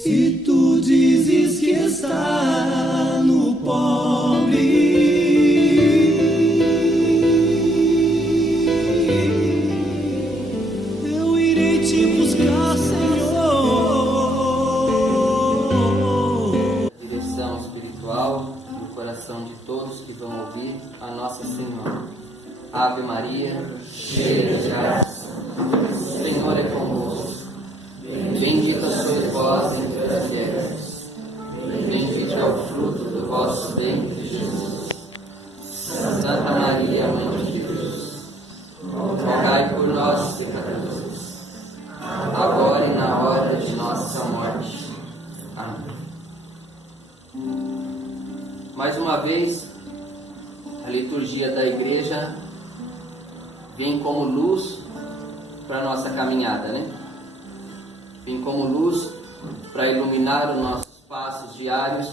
Se tu dizes que está no pobre, eu irei te buscar, Senhor. Direção espiritual no coração de todos que vão ouvir a Nossa Senhora. Ave Maria, cheia de graça, o Senhor é convosco. Bendita sois vós entre as mulheres, bendito é o fruto do vosso ventre, Jesus. Santa Maria, Mãe de Deus, rogai por nós, pecadores, agora e na hora de nossa morte. Amém. Mais uma vez, a liturgia da igreja vem como luz para a nossa caminhada, né? Vem como luz para iluminar os nossos passos diários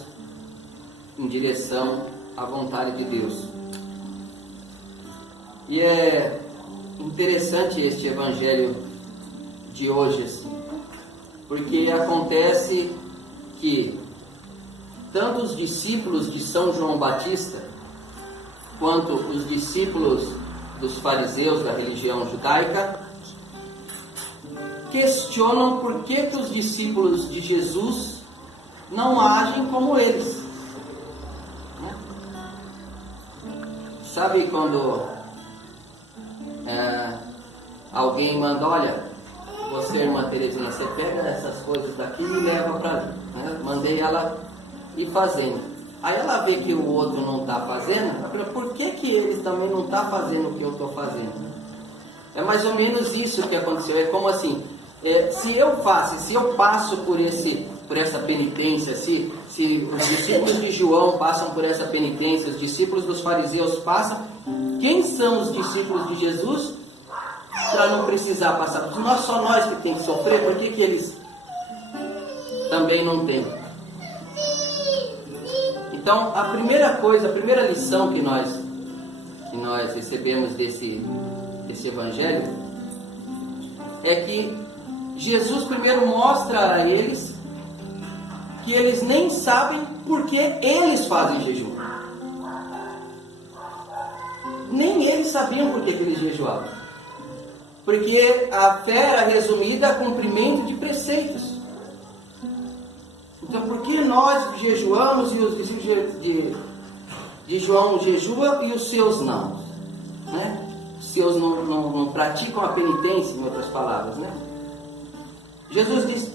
em direção à vontade de Deus. E é interessante este evangelho de hoje, assim, porque acontece que tanto os discípulos de São João Batista, quanto os discípulos dos fariseus da religião judaica, questionam por que os discípulos de Jesus não agem como eles. Sabe quando alguém manda, olha, você, irmã Terezinha, você pega essas coisas daqui e leva para ali. Mandei ela ir fazendo. Aí ela vê que o outro não está fazendo, ela fala, por que eles também não estão fazendo o que eu estou fazendo? É mais ou menos isso que aconteceu. É como assim, se eu passo por essa penitência, se os discípulos de João passam por essa penitência, os discípulos dos fariseus passam, quem são os discípulos de Jesus para não precisar passar? Porque só nós que temos que sofrer, por que eles também não têm? Então, a primeira lição que nós recebemos desse evangelho é que Jesus primeiro mostra a eles que eles nem sabem por que eles fazem jejum. Nem eles sabiam por que eles jejuavam. Porque a fé era resumida a cumprimento de preceitos. Então, por que nós jejuamos e os discípulos de João jejuam e os seus não? Né? Os seus não praticam a penitência, em outras palavras, né? Jesus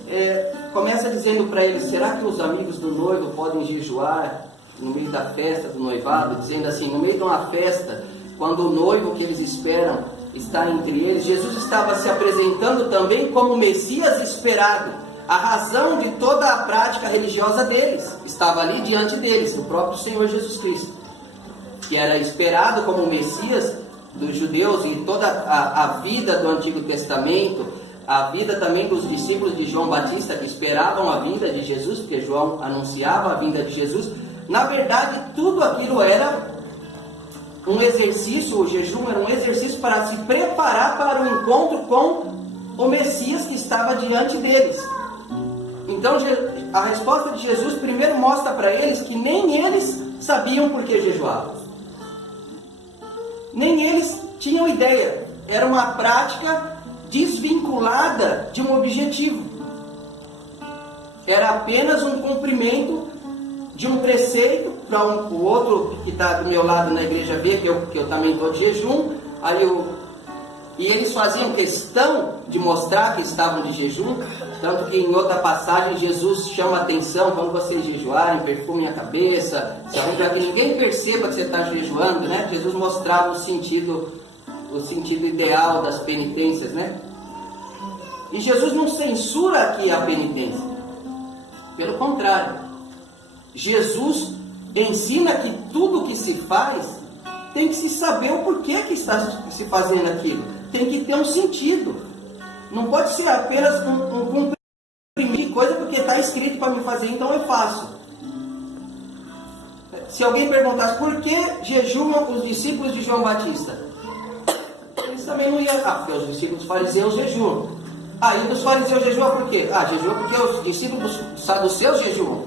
começa dizendo para eles, será que os amigos do noivo podem jejuar no meio da festa do noivado? Dizendo assim, no meio de uma festa, quando o noivo que eles esperam está entre eles, Jesus estava se apresentando também como o Messias esperado. A razão de toda a prática religiosa deles estava ali diante deles, o próprio Senhor Jesus Cristo, que era esperado como o Messias dos judeus, e toda a vida do Antigo Testamento, a vida também dos discípulos de João Batista, que esperavam a vinda de Jesus, porque João anunciava a vinda de Jesus. Na verdade, tudo aquilo era um exercício, o jejum era um exercício para se preparar para o encontro com o Messias que estava diante deles. Então, a resposta de Jesus primeiro mostra para eles que nem eles sabiam por que jejuavam. Nem eles tinham ideia. Era uma prática desvinculada de um objetivo. Era apenas um cumprimento de um preceito para o outro que está do meu lado na igreja ver que eu também estou de jejum. E eles faziam questão de mostrar que estavam de jejum, tanto que em outra passagem Jesus chama a atenção, quando vocês jejuarem, perfumem a cabeça, para que ninguém perceba que você está jejuando, né? Jesus mostrava o sentido ideal das penitências, né? E Jesus não censura aqui a penitência, pelo contrário, Jesus ensina que tudo que se faz tem que se saber o porquê que está se fazendo aquilo. Tem que ter um sentido. Não pode ser apenas um cumprimento de coisa porque está escrito para me fazer, então eu faço. Se alguém perguntasse por que jejuam os discípulos de João Batista, eles também não iam. Porque os discípulos fariseus jejuam. Aí dos fariseus jejua por quê? Jejua porque os discípulos saduceus jejuam.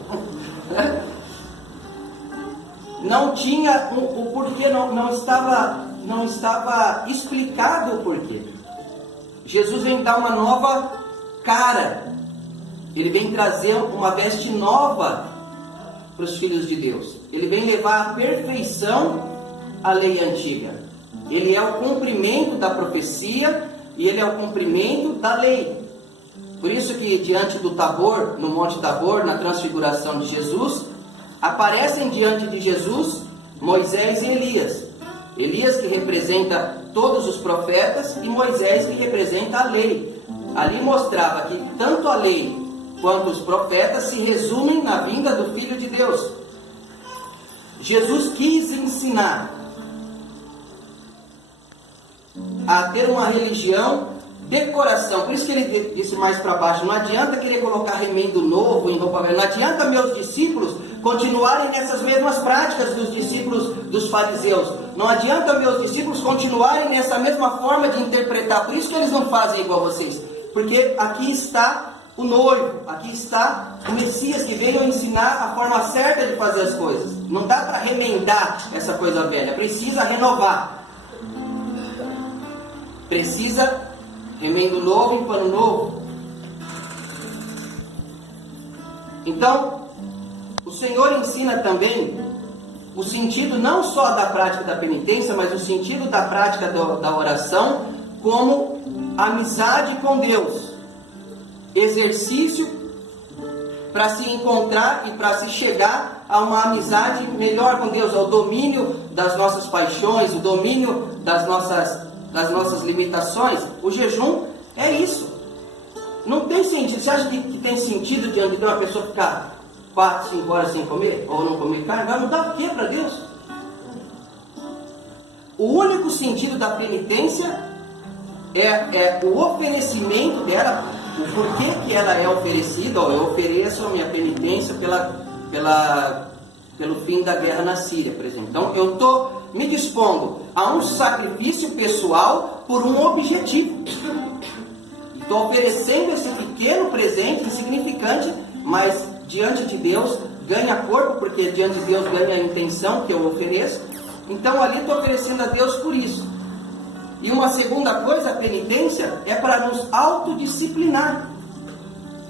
Não tinha o porquê, não estava explicado o porquê. Jesus vem dar uma nova cara. Ele vem trazer uma veste nova para os filhos de Deus. Ele vem levar à perfeição a lei antiga. Ele é o cumprimento da profecia e ele é o cumprimento da lei. Por isso que diante do Tabor, no Monte Tabor, na transfiguração de Jesus, aparecem diante de Jesus Moisés e Elias. Elias que representa todos os profetas e Moisés que representa a lei. Ali mostrava que tanto a lei quanto os profetas se resumem na vinda do Filho de Deus. Jesus quis ensinar a ter uma religião de coração. Por isso que ele disse mais para baixo: não adianta querer colocar remendo novo em roupa velha. Não adianta meus discípulos continuarem nessas mesmas práticas dos discípulos dos fariseus. Não adianta meus discípulos continuarem nessa mesma forma de interpretar. Por isso que eles não fazem igual a vocês. Porque aqui está o noivo, aqui está o Messias que veio ensinar a forma certa de fazer as coisas. Não dá para remendar essa coisa velha, precisa renovar. Precisa remendo novo em pano novo. Então, o Senhor ensina também o sentido não só da prática da penitência, mas o sentido da prática da oração como amizade com Deus. Exercício para se encontrar e para se chegar a uma amizade melhor com Deus, ao domínio das nossas paixões, o domínio das nossas limitações. O jejum é isso. Não tem sentido. Você acha que tem sentido diante de uma pessoa ficar 4, 5 horas sem comer? Ou não comer carne? Vai mudar o que para Deus? O único sentido da penitência é o oferecimento dela, o porquê que ela é oferecida. Eu ofereço a minha penitência pelo fim da guerra na Síria, por exemplo. Então eu estou me dispondo a um sacrifício pessoal por um objetivo. Estou oferecendo esse pequeno presente insignificante, mas diante de Deus ganha corpo, porque diante de Deus ganha a intenção que eu ofereço. Então ali estou oferecendo a Deus por isso. E uma segunda coisa, a penitência, é para nos autodisciplinar.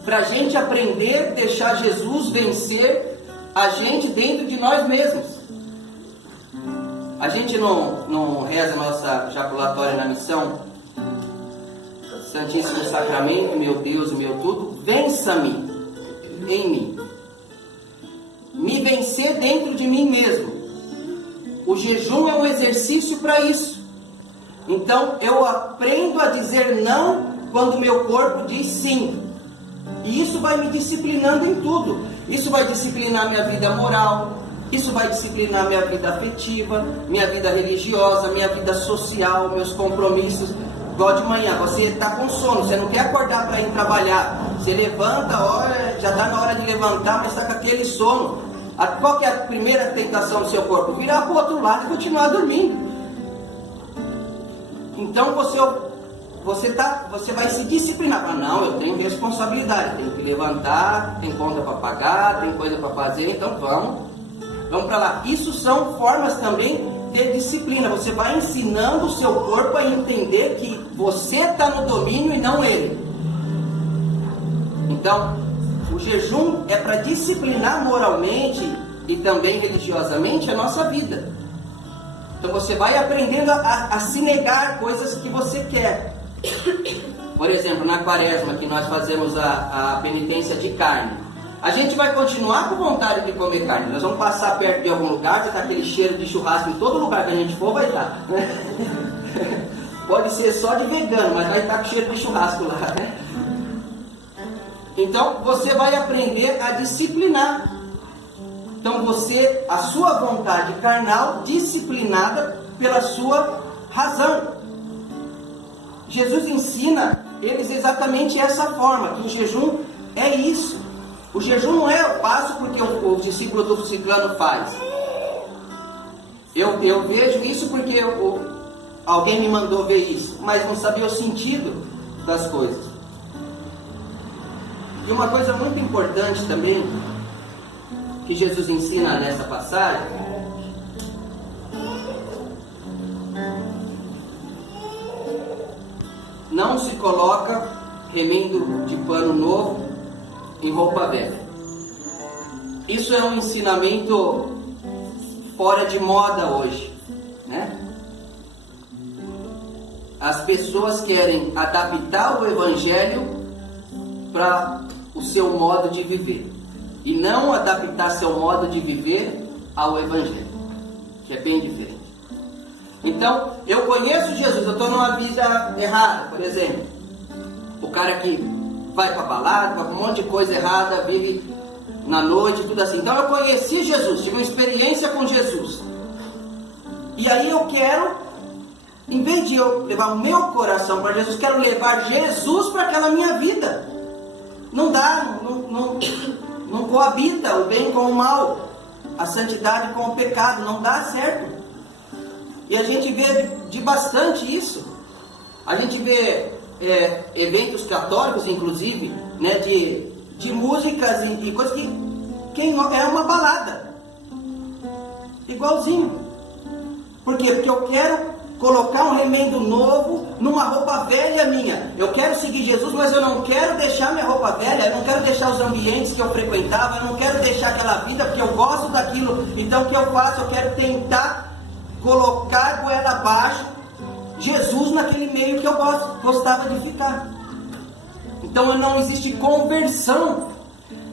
Para a gente aprender a deixar Jesus vencer a gente dentro de nós mesmos. A gente não reza nossa jaculatória na missão? Santíssimo Sacramento, meu Deus e meu tudo, vença-me em mim. Me vencer dentro de mim mesmo. O jejum é um exercício para isso. Então eu aprendo a dizer não quando meu corpo diz sim. E isso vai me disciplinando em tudo. Isso vai disciplinar minha vida moral. Isso vai disciplinar minha vida afetiva, minha vida religiosa, minha vida social, meus compromissos. Igual de manhã, você está com sono, você não quer acordar para ir trabalhar. Você levanta, já está na hora de levantar, mas está com aquele sono. Qual que é a primeira tentação do seu corpo? Virar para o outro lado e continuar dormindo. Então você vai se disciplinar. Não, eu tenho responsabilidade, tenho que levantar, tem conta para pagar, tem coisa para fazer, então vamos para lá. Isso são formas também de disciplina. Você vai ensinando o seu corpo a entender que você está no domínio e não ele. Então, o jejum é para disciplinar moralmente e também religiosamente a nossa vida. Então você vai aprendendo a se negar coisas que você quer. Por exemplo, na quaresma que nós fazemos a penitência de carne, a gente vai continuar com vontade de comer carne. Nós vamos passar perto de algum lugar, vai estar aquele cheiro de churrasco em todo lugar que a gente for, vai estar. Pode ser só de vegano, mas vai estar com cheiro de churrasco lá. Então você vai aprender a disciplinar. Então a sua vontade carnal disciplinada pela sua razão. Jesus ensina eles exatamente essa forma, que o jejum é isso. O jejum não é eu faço porque o discípulo do ciclano faz. Eu vejo isso porque alguém me mandou ver isso, mas não sabia o sentido das coisas. E uma coisa muito importante também, que Jesus ensina nessa passagem, não se coloca remendo de pano novo em roupa velha. Isso é um ensinamento fora de moda hoje, né? As pessoas querem adaptar o Evangelho para o seu modo de viver e não adaptar seu modo de viver ao Evangelho, que é bem diferente. Então, eu conheço Jesus, eu estou numa vida errada, por exemplo. O cara que vai para balada, vai para um monte de coisa errada, vive na noite, tudo assim. Então eu conheci Jesus, tive uma experiência com Jesus. E aí eu quero, em vez de eu levar o meu coração para Jesus, quero levar Jesus para aquela minha vida. Não dá, não coabita o bem com o mal, a santidade com o pecado, não dá certo. E a gente vê de bastante isso. A gente vê eventos católicos, inclusive, né, de músicas e coisas que é uma balada. Igualzinho. Por quê? Porque eu quero colocar um remendo novo numa roupa velha minha. Eu quero seguir Jesus, mas eu não quero deixar minha roupa velha, eu não quero deixar os ambientes que eu frequentava, eu não quero deixar aquela vida, porque eu gosto daquilo. Então o que eu faço? Eu quero tentar colocar goela abaixo Jesus naquele meio que eu gostava de ficar. Então não existe conversão.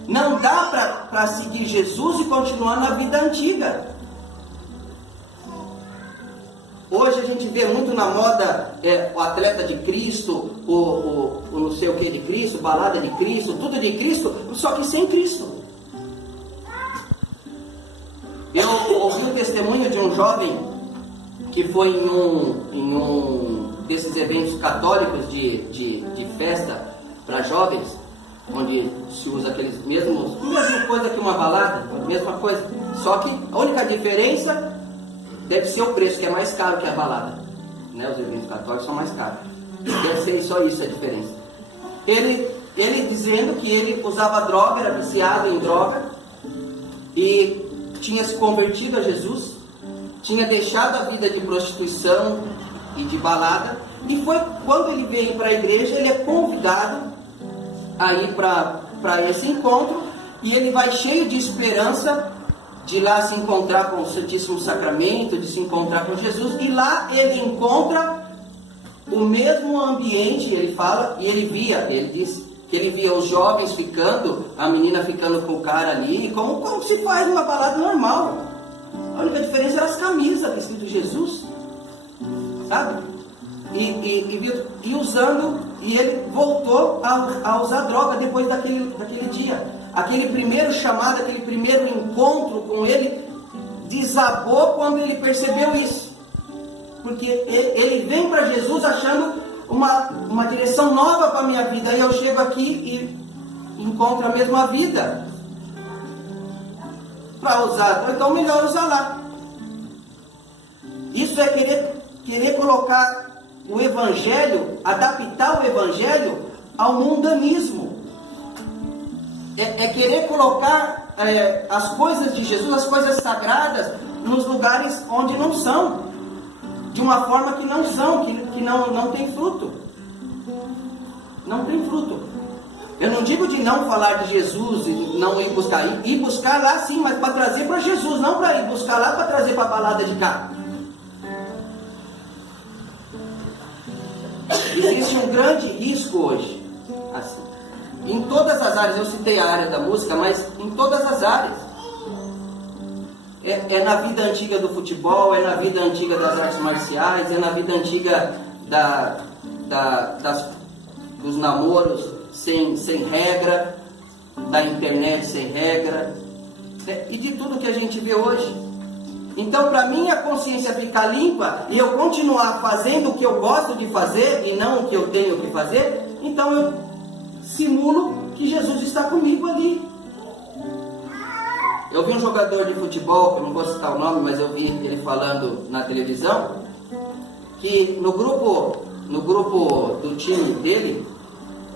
Não dá para seguir Jesus e continuar na vida antiga. Hoje a gente vê muito na moda o atleta de Cristo, o não sei o que de Cristo, balada de Cristo, tudo de Cristo, só que sem Cristo. Eu ouvi um testemunho de um jovem que foi em um desses eventos católicos de festa para jovens, onde se usa aqueles mesma coisa que uma balada, a mesma coisa, só que a única diferença deve ser o preço, que é mais caro que a balada, né? Os eventos católicos são mais caros, deve ser só isso a diferença. Ele dizendo que ele usava droga, era viciado em droga e tinha se convertido a Jesus, tinha deixado a vida de prostituição e de balada, e foi quando ele veio para a igreja, ele é convidado a ir para esse encontro, e ele vai cheio de esperança de lá se encontrar com o Santíssimo Sacramento, de se encontrar com Jesus, e lá ele encontra o mesmo ambiente, ele fala, e ele disse que ele via os jovens ficando, a menina ficando com o cara ali, como se faz uma balada normal. A única diferença era as camisas, escrito Jesus, sabe? E usando, e ele voltou a usar droga depois daquele dia. Aquele primeiro chamado, aquele primeiro encontro com ele, desabou quando ele percebeu isso. Porque ele vem para Jesus achando uma direção nova para a minha vida. Aí eu chego aqui e encontro a mesma vida. Para usar, então melhor usar lá. Isso é querer colocar o Evangelho, adaptar o Evangelho ao mundanismo. É querer colocar as coisas de Jesus, as coisas sagradas, nos lugares onde não são, de uma forma que não são, que não tem fruto. Não tem fruto. Eu não digo de não falar de Jesus e não ir buscar lá sim, mas para trazer para Jesus, não para ir buscar lá para trazer para a balada de cá. Existe um grande risco hoje, assim, em todas as áreas. Eu citei a área da música, mas em todas as áreas. É na vida antiga do futebol, é na vida antiga das artes marciais, é na vida antiga dos namoros sem regra, da internet sem regra, e de tudo que a gente vê hoje. Então, para mim, a consciência ficar limpa e eu continuar fazendo o que eu gosto de fazer e não o que eu tenho que fazer, então eu simulo que Jesus está comigo ali. Eu vi um jogador de futebol, que eu não vou citar o nome, mas eu vi ele falando na televisão, que no grupo do time dele,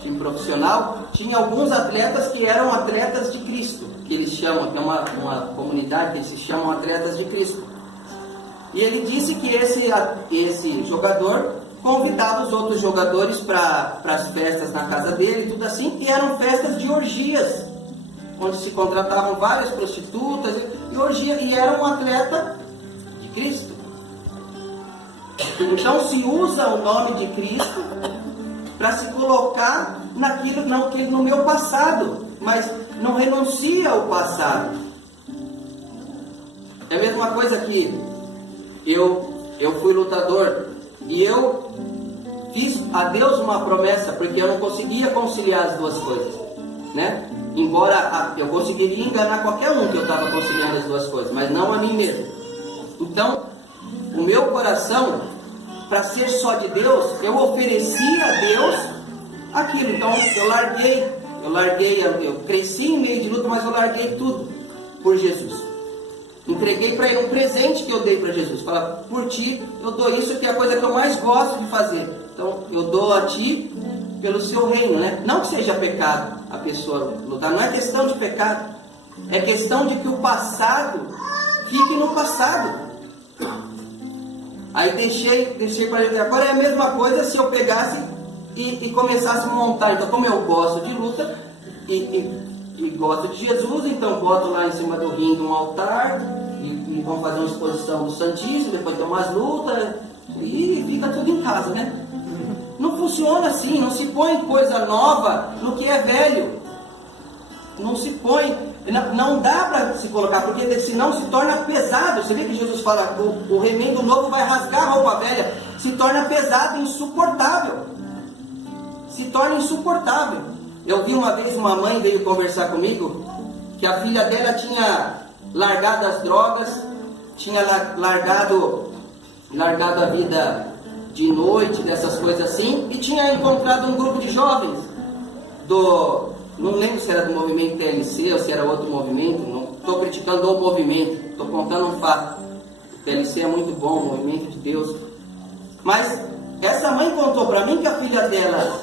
time profissional, tinha alguns atletas que eram atletas de Cristo, que eles chamam, que é uma comunidade que eles se chamam atletas de Cristo. E ele disse que esse jogador convidava os outros jogadores para as festas na casa dele, tudo assim, e eram festas de orgias, onde se contratavam várias prostitutas e orgia, e era um atleta de Cristo. Então se usa o nome de Cristo para se colocar naquilo no meu passado, mas não renuncia ao passado. É a mesma coisa que eu fui lutador e eu fiz a Deus uma promessa, porque eu não conseguia conciliar as duas coisas, né? Embora eu conseguiria enganar qualquer um que eu estava conciliando as duas coisas, mas não a mim mesmo. Então, o meu coração, para ser só de Deus, eu ofereci a Deus aquilo. Então, eu cresci em meio de luta, mas eu larguei tudo por Jesus. Entreguei para ele um presente que eu dei para Jesus. Fala, por ti, eu dou isso que é a coisa que eu mais gosto de fazer. Então, eu dou a ti pelo seu reino, né? Não que seja pecado a pessoa lutar, não é questão de pecado. É questão de que o passado fique no passado. Aí deixei para ele. Agora é a mesma coisa se eu pegasse e começasse a montar. Então, como eu gosto de luta e gosto de Jesus, então boto lá em cima do ringue um altar e vamos fazer uma exposição do Santíssimo, depois tem umas lutas e fica tudo em casa, né? Não funciona assim, não se põe coisa nova no que é velho. Não se põe, não dá para se colocar, porque senão se torna pesado. Você vê que Jesus fala, o remendo novo vai rasgar a roupa velha, se torna pesado, insuportável. Se torna insuportável. Eu vi uma vez uma mãe veio conversar comigo, que a filha dela tinha largado as drogas, tinha largado a vida de noite, dessas coisas assim, e tinha encontrado um grupo de jovens não lembro se era do movimento TLC ou se era outro movimento, não estou criticando o movimento, estou contando um fato. O TLC é muito bom, o movimento de Deus. Mas essa mãe contou para mim que a filha dela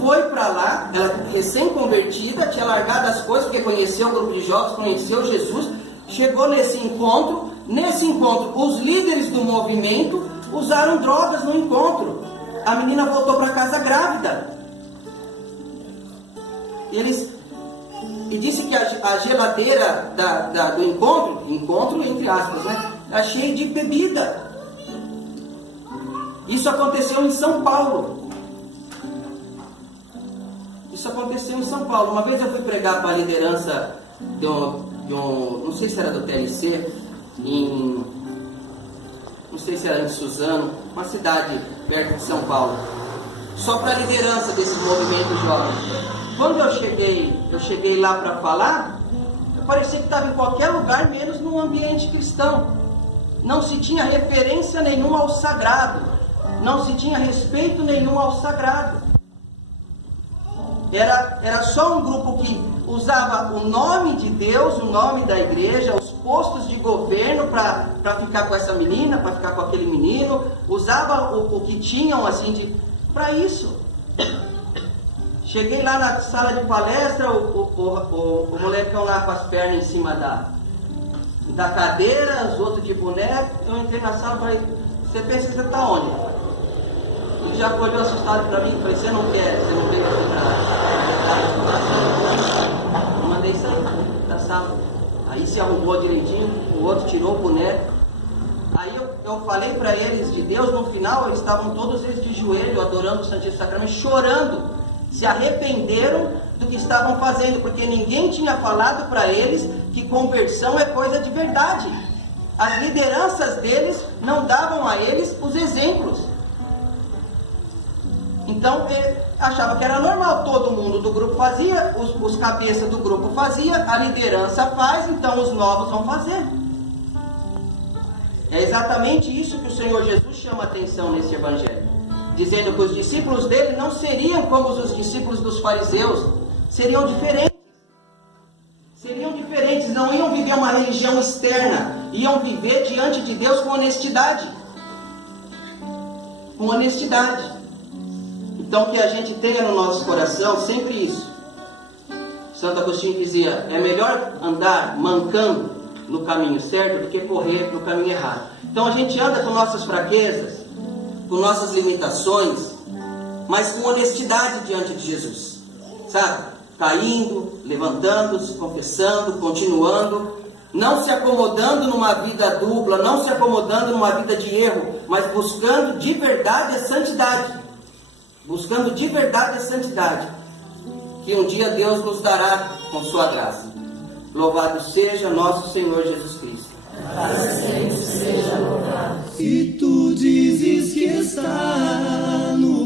foi para lá, ela recém-convertida, tinha largado as coisas, porque conheceu o grupo de jovens, conheceu Jesus, chegou nesse encontro, os líderes do movimento usaram drogas no encontro. A menina voltou para casa grávida. E disse que a geladeira do encontro entre aspas, né, está cheia de bebida. Isso aconteceu em São Paulo. Uma vez eu fui pregar para a liderança de um, não sei se era do TLC, não sei se era em Suzano, uma cidade perto de São Paulo, só para a liderança desse movimento jovem. Quando eu cheguei lá para falar, parecia que estava em qualquer lugar, menos num ambiente cristão. Não se tinha referência nenhuma ao sagrado, não se tinha respeito nenhum ao sagrado. Era só um grupo que usava o nome de Deus, o nome da igreja, os postos de governo para ficar com essa menina, para ficar com aquele menino, usava o que tinham assim para isso. Cheguei lá na sala de palestra, o molecão lá com as pernas em cima da cadeira, os outros de boneco. Eu entrei na sala e falei, você pensa que você está onde? Ele já olhou assustado para mim e falei, você não veio aqui para... Eu mandei sair da sala. Aí se arrumou direitinho, o outro tirou o boneco. Aí eu falei para eles de Deus, no final eles estavam todos eles de joelho, adorando o Santíssimo Sacramento, chorando. Se arrependeram do que estavam fazendo, porque ninguém tinha falado para eles que conversão é coisa de verdade. As lideranças deles não davam a eles os exemplos. Então achava que era normal, todo mundo do grupo fazia, os cabeças do grupo fazia, a liderança faz, então os novos vão fazer. É exatamente isso que o Senhor Jesus chama a atenção nesse evangelho, dizendo que os discípulos dele não seriam como os discípulos dos fariseus, seriam diferentes, não iam viver uma religião externa, iam viver diante de Deus com honestidade. Então que a gente tenha no nosso coração sempre isso, Santo Agostinho dizia: é melhor andar mancando no caminho certo do que correr no caminho errado. Então a gente anda com nossas fraquezas, com nossas limitações, mas com honestidade diante de Jesus, sabe? Caindo, levantando-se, confessando, continuando, não se acomodando numa vida dupla, não se acomodando numa vida de erro, mas buscando de verdade a santidade. Buscando de verdade a santidade, que um dia Deus nos dará com sua graça. Louvado seja nosso Senhor Jesus Cristo. Para sempre seja louvado. E tu dizes que está no